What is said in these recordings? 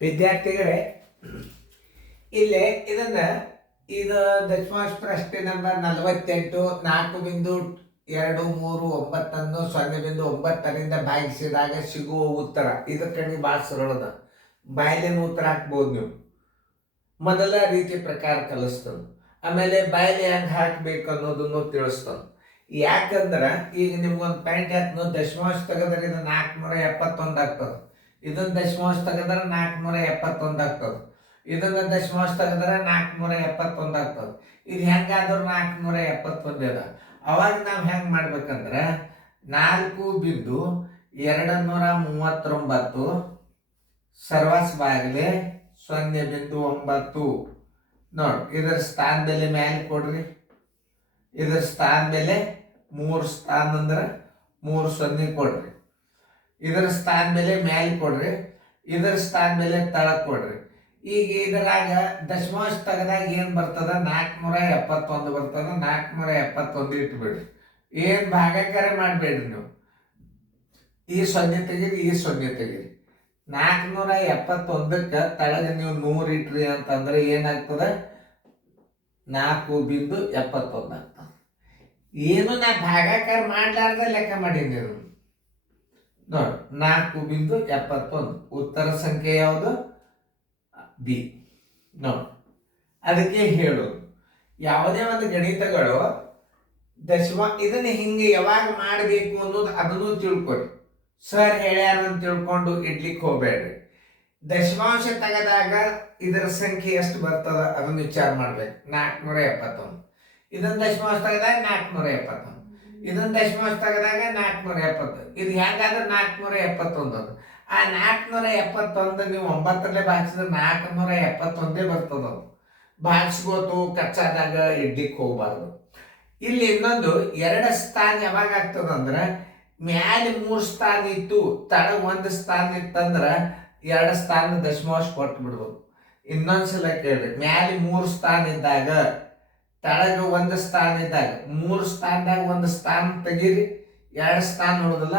ವಿದ್ಯಾರ್ಥಿಗಳೇ, ಇಲ್ಲೇ ಇದು ದಶಮಾಂಶ ಪ್ರಶ್ನೆ ನಂಬರ್ 48 4.23 0.9ರಿಂದ ಭಾಗಿಸಿದಾಗ ಸಿಗುವ ಉತ್ತರ. ಇದಕ್ಕೆ ನೀವು ಭಾಳ ಸರಳದ ಬಾಯಲಿನ ಉತ್ತರ ಹಾಕ್ಬೋದು. ನೀವು ಮೊದಲ ರೀತಿ ಪ್ರಕಾರ ಕಲಿಸ್ತದೆ, ಆಮೇಲೆ ಬಾಯಲಿ ಹೆಂಗೆ ಹಾಕ್ಬೇಕು ಅನ್ನೋದನ್ನು ತಿಳಿಸ್ತದೆ. ಯಾಕಂದ್ರೆ ಈಗ ನಿಮ್ಗೊಂದು ಪಾಯಿಂಟ್ ಹಾಕ್ನು ದಶಮಾಂಶ ತೆಗೆದ್ರೆ ಇದು 471 ಆಗ್ತದೆ. ಇದನ್ನ ದಶಮಾಂಶ ತೆಗೆದ್ರೆ 471 ಆಗ್ತದೆ. ಇದನ್ನ ದಶಮಾಂಶ ತೆಗೆದ್ರೆ 471 ಆಗ್ತದೆ. ಇದು ಹೆಂಗಾದ್ರೂ 471 ಅದ. ಅವಾಗ ನಾವು ಹೆಂಗೆ ಮಾಡ್ಬೇಕಂದ್ರೆ 4.239 ಸರ್ವಾಸ್ ಬಾಗಿಲೆ 0.9 ನೋಡಿ. ಇದರ ಸ್ಥಾನ ಬೆಲೆ ಮೇಲೆ ಕೊಡ್ರಿ. ಇದರ ಸ್ಥಾನ ಬೆಲೆ 3 ಸ್ಥಾನ ಅಂದ್ರೆ 3 0 ಕೊಡ್ರಿ. ಇದರ ಸ್ಥಾನ ಬೆಲೆ ಮೇಲೆ ಕೊಡ್ರಿ. ಇದರ ಸ್ಥಾನ ಬೆಲೆ ತಳಕ್ ಕೊಡ್ರಿ. ಈಗ ಇದರಾಗ ದಶಮಾಂಶ ತೆಗೆದಾಗ ಏನು ಬರ್ತದ? 471 ಬರ್ತದ. 471 ಇಟ್ಬಿಡ್ರಿ. ಏನು ಭಾಗಾಕಾರ ಮಾಡಬೇಡ್ರಿ ನೀವು. ಈ 0 ತೆಗೀರಿ, ಈ 0 ತೆಗೀರಿ. 471ಕ್ಕೆ ತಳಗ ನೀವು 100 ಇಟ್ರಿ ಅಂತಂದ್ರೆ ಏನಾಗ್ತದ? 4.71 ಆಗ್ತದೆ. ಏನು ನಾ ಭಾಗಾಕಾರ ಮಾಡ್ಲಾರ್ದ ಲೆಕ್ಕ ಮಾಡೀನಿ ನೀವು ನೋಡಿ. 4.71 ಉತ್ತರ ಸಂಖ್ಯೆ ಯಾವುದು? ಬಿ ನೋಡಿ. ಅದಕ್ಕೆ ಹೇಳೋದು ಯಾವುದೇ ಒಂದು ಗಣಿತಗಳು ಇದನ್ನ ಹಿಂಗೆ ಯಾವಾಗ ಮಾಡಬೇಕು ಅನ್ನೋದು ಅದನ್ನು ತಿಳ್ಕೊರಿ. ಸರ್ ಹೇಳ್ಯಾರ ಅಂತ ತಿಳ್ಕೊಂಡು ಇಡ್ಲಿಕ್ಕೆ ಹೋಗ್ಬೇಡ್ರಿ. ದಶಮಾಂಶ ತೆಗೆದಾಗ ಇದರ ಸಂಖ್ಯೆ ಎಷ್ಟು ಬರ್ತದ ಅದನ್ನು ವಿಚಾರ ಮಾಡ್ಬೇಕು. 471. ಇದನ್ನ ದಶಮಾಂಶ ತೆಗೆದಾಗ 471. ಇದನ್ನ ದಶಮಾಂಶ ತೆಗೆದಾಗ 470. ಇದು ಹೆಂಗಾದ್ರೆ 471 ಅದು. ಆ 471 ನೀವು 9ರಲ್ಲೇ ಭಾಗಿಸಿದ್ರೆ 471 ಬರ್ತದ. ಅದು ಭಾಗಿಸ್ಬೋದು ಕಚ್ಚಾದಾಗ ಇಡ್ಲಿಕ್ಕೆ ಹೋಗ್ಬಾರ್ದು. ಇಲ್ಲಿ ಇನ್ನೊಂದು 2 ಸ್ಥಾನ ಯಾವಾಗ ಆಗ್ತದಂದ್ರೆ ಮ್ಯಾಲೆ 3 ಸ್ಥಾನ ಇತ್ತು, ತಳ 1 ಸ್ಥಾನ ಇತ್ತಂದ್ರೆ 2 ಸ್ಥಾನ ದಶಮಾಂಶ ಕೊಟ್ಟು ಬಿಡ್ಬೋದು. ಇನ್ನೊಂದ್ಸಲ ಕೇಳ್ರಿ. ಮ್ಯಾಲೆ 3 ಸ್ಥಾನ ಇದ್ದಾಗ ತಳಗ 1 ಸ್ಥಾನ ಇದ್ದಾಗ 3 ಸ್ಥಾನದಾಗ 1 ಸ್ಥಾನ ತೆಗೀರಿ. 2 ಸ್ಥಾನ ನೋಡುದಲ್ಲ,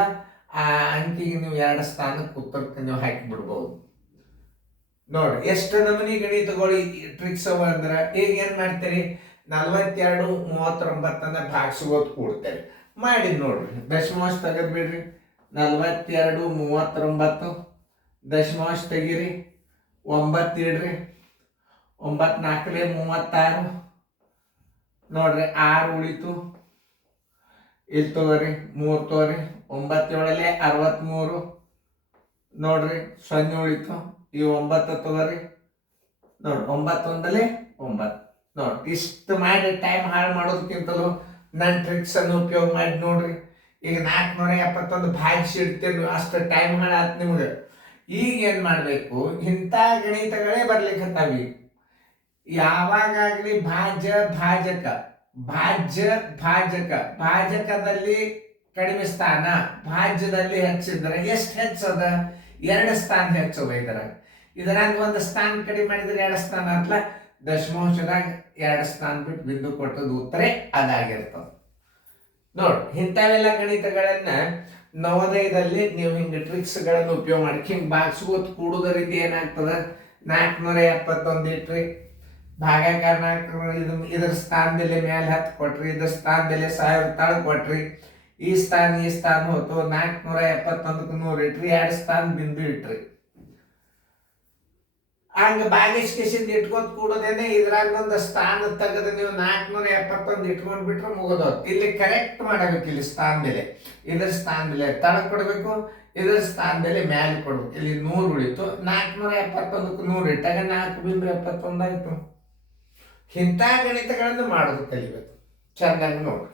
ಆ ಅಂಕಿಗೆ ನೀವು 2 ಸ್ಥಾನಕ್ಕೆ ಉತ್ತರಕ್ಕೆ ನೀವು ಹಾಕಿ ಬಿಡ್ಬೋದು. ನೋಡಿ ಎಷ್ಟು ನಮೂನಿ ಗಣಿತಗಳು ಟ್ರಿಕ್ಸ್ ಅವ ಅಂದ್ರೆ ಈಗ ಏನ್ ಮಾಡ್ತೀರಿ? 42 39 ಭಾಗಿಸ್ಬೋದು ಕೂಡ್ತೇವೆ ಮಾಡಿ ನೋಡ್ರಿ. ದಶಮಾಂಶ ತೆಗೆದ್ ಬಿಡ್ರಿ. 42 39 ದಶಮಾಂಶ ತೆಗೀರಿ. 9 ಇಡ್ರಿ. 9 4 36 ನೋಡ್ರಿ. 6 ಉಳಿತು. ಇಲ್ಲಿ ತಗೋರಿ 3 ತಗೋರಿ. 9 7 63 ನೋಡ್ರಿ. 0 ಉಳಿತು. ಈ 9 ತಗೋರಿ. ನೋಡಿ 9 1 9 ನೋಡಿ. ಇಷ್ಟು ಮಾಡಿ ಟೈಮ್ ಹಾಳು ಮಾಡೋದಕ್ಕಿಂತಲೂ ನನ್ನ ಟ್ರಿಕ್ಸ್ ಅನ್ನು ಉಪಯೋಗ ಮಾಡಿ ನೋಡ್ರಿ. ಈಗ 471 ಭಾಗಿಸಿ ಇಡ್ತೇವೆ, ಅಷ್ಟು ಟೈಮ್ ಹಾಳಾತ್ ನಿಮ್ಗೆ. ಈಗ ಏನ್ ಮಾಡ್ಬೇಕು? ಇಂಥ ಗಣಿತಗಳೇ ಬರ್ಲಿಕ್ಕತ್ತಾವಿ. ಯಾವಾಗಲಿ ಭಾಜ್ಯ ಭಾಜಕ, ಭಾಜ್ಯ ಭಾಜಕ, ಭಾಜಕದಲ್ಲಿ ಕಡಿಮೆ ಸ್ಥಾನ, ಭಾಜ್ಯದಲ್ಲಿ ಹೆಚ್ಚಿದ್ರೆ ಎಷ್ಟು ಹೆಚ್ಚದ? 2 ಸ್ಥಾನ ಹೆಚ್ಚದ. ಇದರಾಗ 1 ಸ್ಥಾನ ಕಡಿಮೆ ಮಾಡಿದ್ರೆ 2 ಸ್ಥಾನ ಅಂತಲ್ಲ. ದಶಮಾಂಶದಾಗ 2 ಸ್ಥಾನ ಬಿಟ್ಟು ಬಿಂದು ಕೊಟ್ಟದ್ದು ಉತ್ತರ ಅದಾಗಿರ್ತದೆ. ನೋಡಿ ಇಂಥವೆಲ್ಲ ಗಣಿತಗಳನ್ನ ನವೋದಯದಲ್ಲಿ ನೀವು ಹಿಂಗೆ ಟ್ರಿಕ್ಸ್ಗಳನ್ನು ಉಪಯೋಗ ಮಾಡಿ ಹಿಂಗೆ ಭಾಗಿಸ್ಕೋತ ಕೂಡುವುದರಿಂದ ಏನಾಗ್ತದ? 471 ಇಟ್ರಿ. ಭಾಗಾಕಾರ 4 ಇದ್ರ ಸ್ಥಾನ ಬೆಲೆ ಮೇಲೆ 10 ಕೊಟ್ರಿ. ಇದ್ರ ಸ್ಥಾನ ಬೆಲೆ 1000 ತಳ ಕೊಟ್ರಿ. ಈ ಸ್ಥಾನ ಹೋತು. 471ಕ್ಕೆ 100 ಇಟ್ರಿ. 2 ಸ್ಥಾನ ಬಿಂದು ಇಟ್ರಿ. ಹಂಗ ಭಾಗಿಸ್ಕೇಶನ್ ಇಟ್ಕೊಂಡ್ ಕೂಡೋದೇನೆ. ಇದ್ರಾಗ ಒಂದು ಸ್ಥಾನ ತೆಗೆದು ನೀವು 471 ಇಟ್ಕೊಂಡ್ ಬಿಟ್ರೆ ಮುಗಿದೋದು. ಇಲ್ಲಿ ಕರೆಕ್ಟ್ ಮಾಡಬೇಕು. ಇಲ್ಲಿ ಸ್ಥಾನ ಬೆಲೆ, ಇದ್ರ ಸ್ಥಾನ ಬೆಲೆ ತಳ ಕೊಡ್ಬೇಕು. ಇದ್ರ ಸ್ಥಾನ ಬೆಲೆ ಮ್ಯಾಲೆ ಕೊಡ್ಬೇಕು. ಇಲ್ಲಿ 100 ಉಳಿತು. 471ಕ್ಕೆ 100 ಇಟ್ಟಾಗ 4.71 ಆಯ್ತು. ಇಂಥ ಗಣಿತಗಳನ್ನು ಮಾಡೋದು ಕಲಿಬೇಕು. ಚೆನ್ನಾಗಿ ನೋಡ್ರಿ.